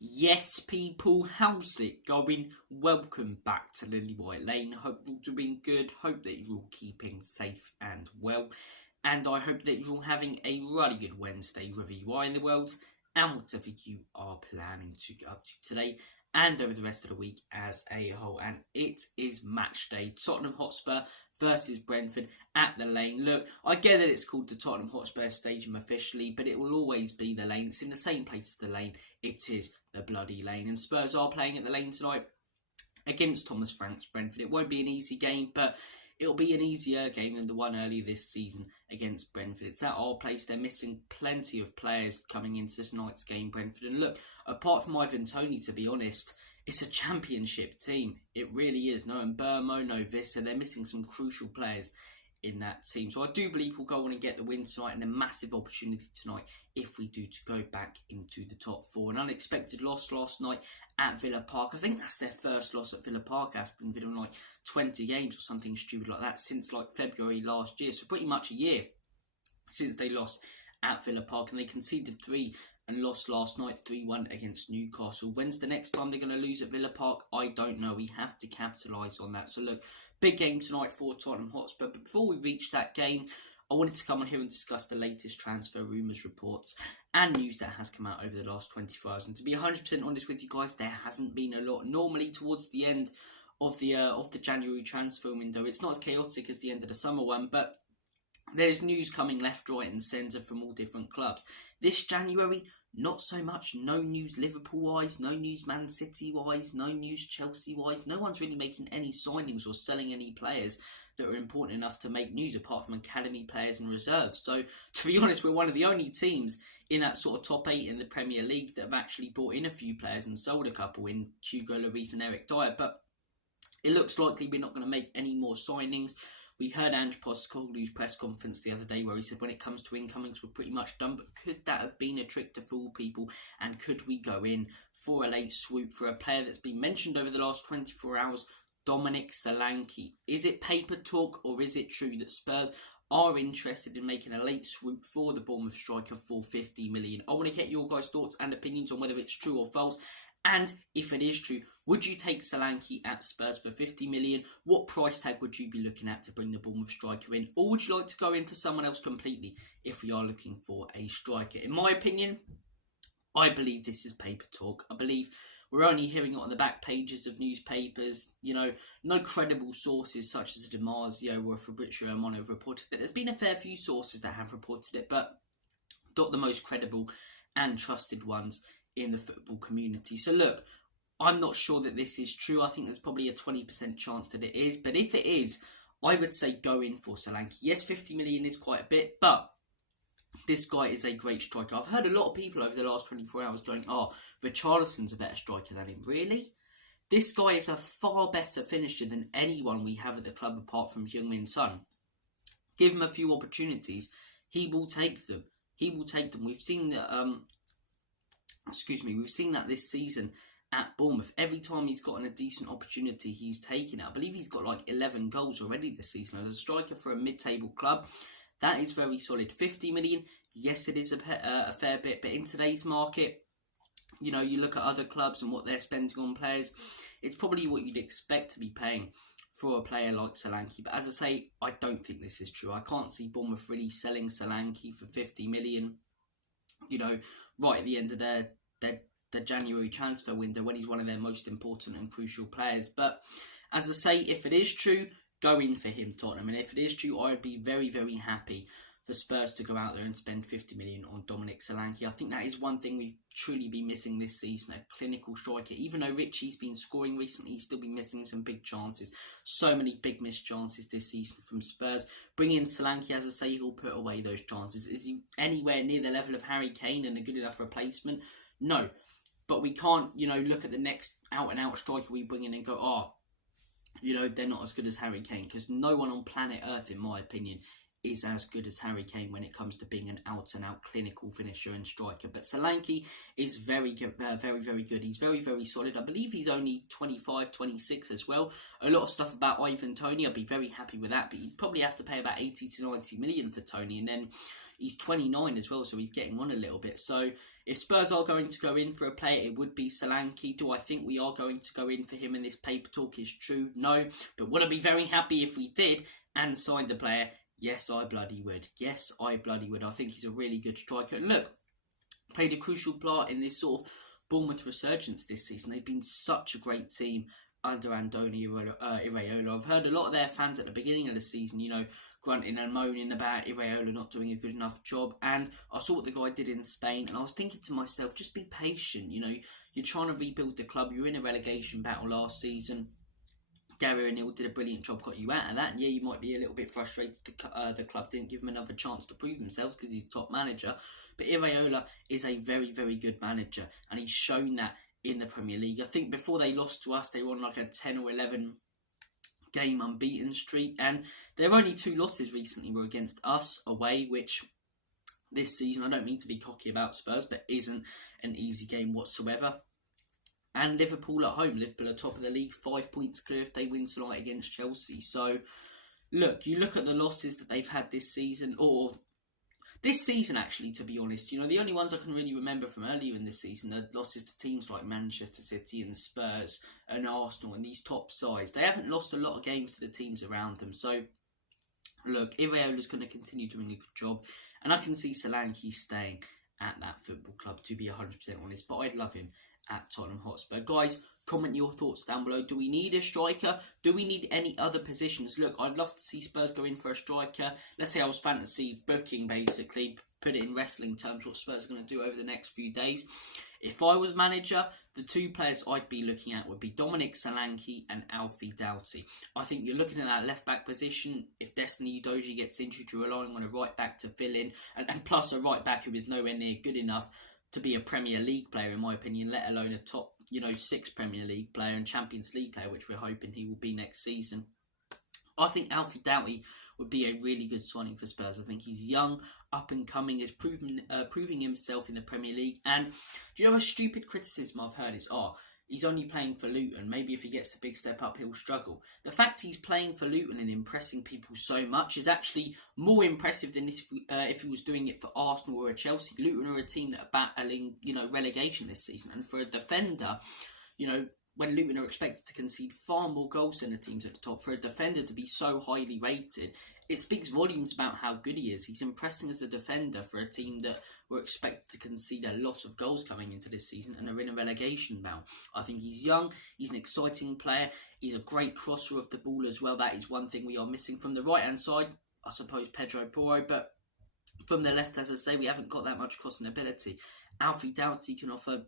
Yes, people, how's it going? Welcome back to Lily White Lane. Hope you're all doing good. Hope that you're all keeping safe and well. And I hope that you're all having a really good Wednesday, wherever you are in the world, and whatever you are planning to get up to today and over the rest of the week as a whole. And it is match day. Tottenham Hotspur versus Brentford at the Lane. Look, I get that it's called the Tottenham Hotspur Stadium officially, but it will always be the Lane. It's in the same place as the Lane. It is the bloody Lane. And Spurs are playing at the Lane tonight against Thomas Frank's Brentford. It won't be an easy game, but it'll be an easier game than the one earlier this season against Brentford. It's at our place. They're missing plenty of players coming into tonight's game, Brentford. And look, apart from Ivan Toney, to be honest, it's a championship team. It really is. No Mbermo, no Vissa. They're missing some crucial players in that team. So I do believe we'll go on and get the win tonight, and a massive opportunity tonight if we do to go back into the top four. An unexpected loss last night at Villa Park. I think that's their first loss at Villa Park. Aston Villa in like 20 games or something stupid like that since like February last year. So pretty much a year since they lost at Villa Park, and they conceded 3 and lost last night 3-1 against Newcastle. When's the next time they're going to lose at Villa Park? I don't know. We have to capitalise on that. So look, big game tonight for Tottenham Hotspur. But before we reach that game, I wanted to come on here and discuss the latest transfer rumours, reports and news that has come out over the last 24 hours. And to be 100% honest with you guys, there hasn't been a lot. Normally towards the end of the January transfer window, it's not as chaotic as the end of the summer one, but there's news coming left, right and centre from all different clubs. This January, not so much. No news Liverpool-wise, no news Man City-wise, no news Chelsea-wise. No one's really making any signings or selling any players that are important enough to make news, apart from academy players and reserves. So, to be honest, we're one of the only teams in that sort of top 8 in the Premier League that have actually brought in a few players and sold a couple in Hugo Lloris and Eric Dyer. But it looks likely we're not going to make any more signings. We heard Ange Postecoglou's press conference the other day where he said when it comes to incomings we're pretty much done, but could that have been a trick to fool people, and could we go in for a late swoop for a player that's been mentioned over the last 24 hours, Dominic Solanke? Is it paper talk, or is it true that Spurs are interested in making a late swoop for the Bournemouth striker for 50 million? I want to get your guys' thoughts and opinions on whether it's true or false. And if it is true, would you take Solanke at Spurs for 50 million? What price tag would you be looking at to bring the Bournemouth striker in? Or would you like to go in for someone else completely if we are looking for a striker? In my opinion, I believe this is paper talk. I believe we're only hearing it on the back pages of newspapers. You know, no credible sources such as DiMarzio or Fabrizio Romano have reported it. There's been a fair few sources that have reported it, but not the most credible and trusted ones in the football community. So look, I'm not sure that this is true. I think there's probably a 20% chance that it is, but if it is, I would say go in for Solanke. Yes, 50 million is quite a bit, but this guy is a great striker. I've heard a lot of people over the last 24 hours going, oh, Richarlison's a better striker than him. Really? This guy is a far better finisher than anyone we have at the club apart from Heung-min Son. Give him a few opportunities, he will take them. He will take them. We've seen that we've seen that this season at Bournemouth. Every time he's gotten a decent opportunity, he's taken it. I believe he's got like 11 goals already this season. As a striker for a mid-table club, that is very solid. 50 million, yes, it is a fair bit, but in today's market, you know, you look at other clubs and what they're spending on players, it's probably what you'd expect to be paying for a player like Solanke. But as I say, I don't think this is true. I can't see Bournemouth really selling Solanke for 50 million, you know, right at the end of the January transfer window when he's one of their most important and crucial players. But as I say, if it is true, go in for him, Tottenham. And if it is true, I would be very, very happy for Spurs to go out there and spend 50 million on Dominic Solanke. I think that is one thing we've truly been missing this season, a clinical striker. Even though Richie's been scoring recently, he's still been missing some big chances. So many big missed chances this season from Spurs. Bring in Solanke, as I say, he'll put away those chances. Is he anywhere near the level of Harry Kane and a good enough replacement? No. But we can't, you know, look at the next out-and-out striker we bring in and go, oh, you know, they're not as good as Harry Kane. Because no one on planet Earth, in my opinion, is as good as Harry Kane when it comes to being an out-and-out clinical finisher and striker. But Solanke is very, very good. He's very, very solid. I believe he's only 25, 26 as well. A lot of stuff about Ivan Toney, I'd be very happy with that. But you'd probably have to pay about 80 to 90 million for Toney. And then he's 29 as well, so he's getting on a little bit. So If Spurs are going to go in for a player, it would be Solanke. Do I think we are going to go in for him and this paper talk is true? No. But would I be very happy if we did and signed the player? Yes, I bloody would. Yes, I bloody would. I think he's a really good striker. And look, played a crucial part in this sort of Bournemouth resurgence this season. They've been such a great team under Andoni Iraola. I've heard a lot of their fans at the beginning of the season, grunting and moaning about Iraola not doing a good enough job. And I saw what the guy did in Spain, and I was thinking to myself, just be patient. You're trying to rebuild the club. You're in a relegation battle last season. Gary O'Neill did a brilliant job, got you out of that. And yeah, you might be a little bit frustrated the club didn't give him another chance to prove themselves because he's top manager. But Iraola is a very, very good manager, and he's shown that in the Premier League. I think before they lost to us, they were on like a 10 or 11 game unbeaten streak, and their only 2 losses recently were against us away, which this season, I don't mean to be cocky about Spurs, but isn't an easy game whatsoever. And Liverpool at home. Liverpool are top of the league, 5 points clear if they win tonight against Chelsea. So, look, you look at the losses that they've had this season, or this season actually, to be honest. The only ones I can really remember from earlier in this season are losses to teams like Manchester City and Spurs and Arsenal and these top sides. They haven't lost a lot of games to the teams around them. So, look, Iraola's going to continue doing a good job. And I can see Solanke staying at that football club, to be 100% honest. But I'd love him at Tottenham Hotspur. Guys, comment your thoughts down below. Do we need a striker? Do we need any other positions? Look, I'd love to see Spurs go in for a striker. Let's say I was fantasy booking, basically. Put it in wrestling terms, what Spurs are going to do over the next few days. If I was manager, the 2 players I'd be looking at would be Dominic Solanke and Alfie Doughty. I think you're looking at that left-back position. If Destiny Udogie gets injured, you're relying on a right-back to fill in. And plus a right-back who is nowhere near good enough to be a Premier League player, in my opinion, let alone a top, 6 Premier League player and Champions League player, which we're hoping he will be next season. I think Alfie Doughty would be a really good signing for Spurs. I think he's young, up and coming, is proving himself in the Premier League. And do you know a stupid criticism I've heard is, he's only playing for Luton. Maybe if he gets a big step up, he'll struggle. The fact he's playing for Luton and impressing people so much is actually more impressive than if he was doing it for Arsenal or Chelsea. Luton are a team that are battling, relegation this season. And for a defender, when Luton are expected to concede far more goals than the teams at the top, for a defender to be so highly rated, it speaks volumes about how good he is. He's impressing as a defender for a team that were expected to concede a lot of goals coming into this season and are in a relegation bout. I think he's young, he's an exciting player, he's a great crosser of the ball as well. That is one thing we are missing from the right-hand side, I suppose Pedro Porro, but from the left, as I say, we haven't got that much crossing ability. Alfie Doughty can offer,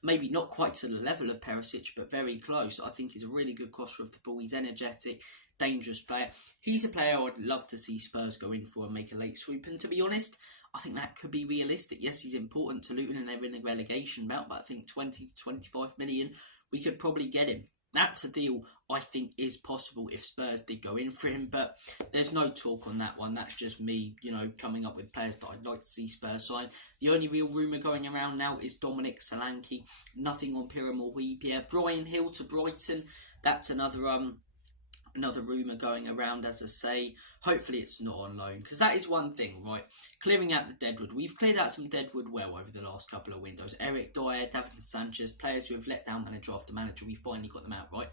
maybe not quite to the level of Perisic, but very close. I think he's a really good crosser of the ball. He's energetic, dangerous player. He's a player I'd love to see Spurs go in for and make a late sweep. And to be honest, I think that could be realistic. Yes, he's important to Luton and they're in a relegation bout, but I think 20 to 25 million, we could probably get him. That's a deal I think is possible if Spurs did go in for him, but there's no talk on that one. That's just me, coming up with players that I'd like to see Spurs sign. The only real rumour going around now is Dominic Solanke. Nothing on Pierre Morhuipier. Brian Hill to Brighton. That's another rumour going around, as I say. Hopefully it's not on loan, because that is one thing, right? Clearing out the deadwood. We've cleared out some deadwood well over the last couple of windows. Eric Dyer, Davinson Sanchez, players who have let down manager after manager. We finally got them out, right?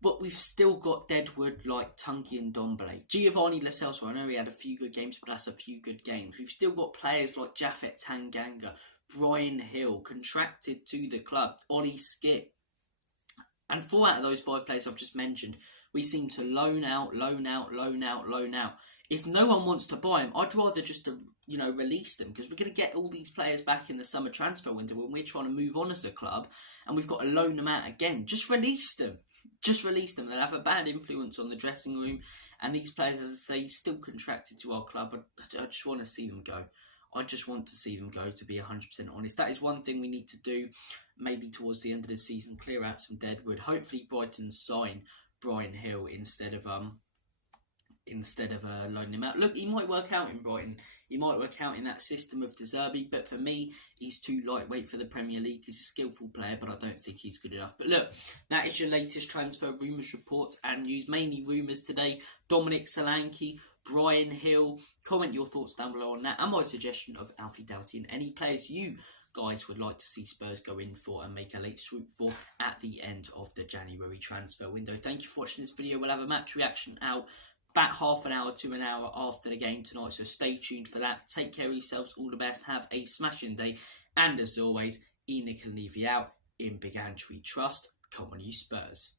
But we've still got deadwood like Tunky and Dombele. Giovanni Lo Celso, I know he had a few good games, but that's a few good games. We've still got players like Japhet Tanganga, Brian Hill, contracted to the club, Ollie Skip. And 4 out of those 5 players I've just mentioned, we seem to loan out. If no one wants to buy them, I'd rather just release them, because we're going to get all these players back in the summer transfer window when we're trying to move on as a club, and we've got to loan them out again. Just release them. They'll have a bad influence on the dressing room, and these players, as I say, still contracted to our club. I just want to see them go. I just want to see them go, to be 100% honest. That is one thing we need to do, maybe towards the end of the season, clear out some deadwood. Hopefully Brighton sign Brian Hill instead of loaning him out. Look, he might work out in Brighton. He might work out in that system of De Zerbi, but for me, he's too lightweight for the Premier League. He's a skillful player, but I don't think he's good enough. But look, that is your latest transfer rumours, reports and news. Mainly rumours today. Dominic Solanke, Brian Hill. Comment your thoughts down below on that and my suggestion of Alfie Doughty and any players you guys would like to see Spurs go in for and make a late swoop for at the end of the January transfer window. Thank you for watching this video. We'll have a match reaction out about half an hour to an hour after the game tonight, so stay tuned for that. Take care of yourselves, all the best, have a smashing day, and as always, Enoch can leave you out in Big Andrew Trust. Come on, you Spurs.